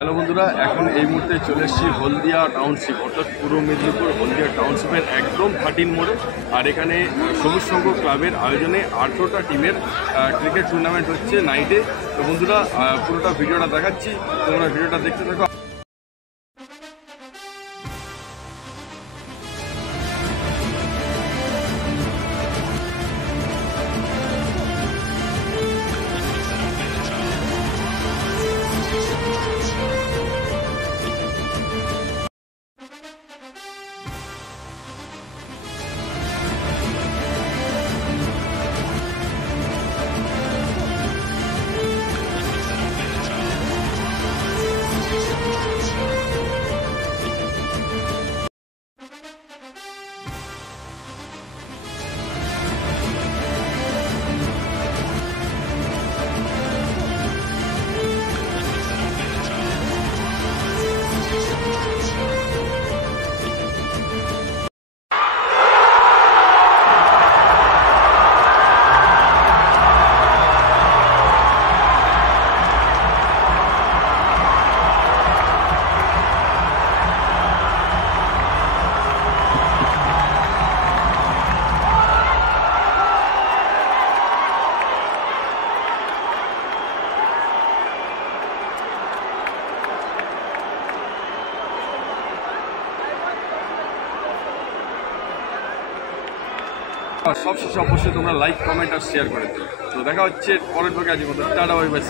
Hello বন্ধুরা, এখন এই মুহূর্তে চলে এসেছি হলদিয়া টাউনশিপ অর্থাৎ পূর্ব মেদিনীপুর হলদিয়া টাউনশিপের একদম 13 মোড়ে। আর এখানে সবুজ সংঘ ক্লাবের আয়োজনে 18টা টিমের ক্রিকেট টুর্নামেন্ট হচ্ছে নাইটে। তো বন্ধুরা, পুরোটা ভিডিওটা দেখাচ্ছি, তোমরা ভিডিওটা দেখতে থাকো। সবশেষে অবশ্যই তোমরা লাইক, কমেন্ট আর শেয়ার করে দিও। তো দেখা হচ্ছে পরের ভাগে। আজকের মতো টাটা, বাই বাই।